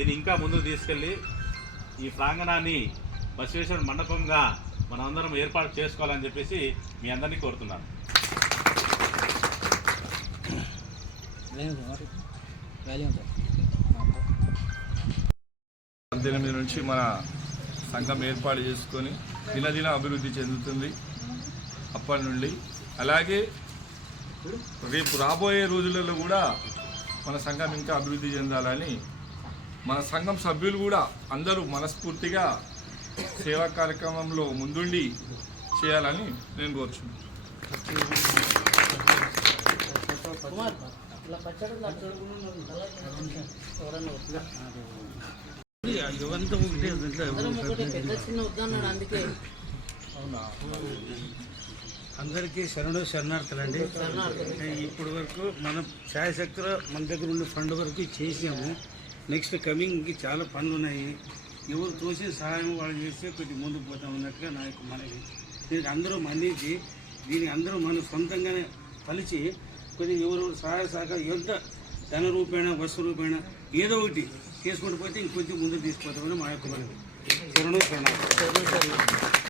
దీన్ని ఇంకా ముందుకు తీసుకెళ్ళి ఈ ప్రాంగణాన్ని బసవేశ్వర మండపంగా మనందరం ఏర్పాటు చేసుకోవాలని చెప్పేసి మీ అందరినీ కోరుతున్నాను. పద్దెనిమిది నుంచి మన సంఘం ఏర్పాటు చేసుకొని దినదిన అభివృద్ధి చెందుతుంది అప్పటి నుండి. అలాగే రేపు రాబోయే రోజులలో కూడా మన సంఘం ఇంకా అభివృద్ధి చెందాలని మన సంఘం సభ్యులు కూడా అందరూ మనస్ఫూర్తిగా సేవా కార్యక్రమంలో ముందుండి చేయాలని నేను కోరుచున్నాను. అందరికీ శరణు శరణార్థులండి. ఇప్పటి వరకు మనం ఛాయశక్తిలో మన దగ్గర ఉండే ఫండ్ వరకు చేసాము నెక్స్ట్ కమింగ్కి చాలా పనులు ఉన్నాయి ఎవరు తోసిన సహాయం వాళ్ళు చేస్తే కొద్ది ముందుకు పోతాం అన్నట్టుగా నా యొక్క మనవి. దీనికి అందరూ మన్నించి దీనికి అందరూ మనం సొంతంగానే కలిసి కొద్ది ఎవరెవరు సహాయ సహకారం ఎంత ధన రూపేణ వస్తు రూపేణ ఏదో ఒకటి చేసుకుంటూ పోతే ఇంకొద్ది ముందుకు తీసుకుపోతామని మా యొక్క మనవి. శరణు శరణార్థులు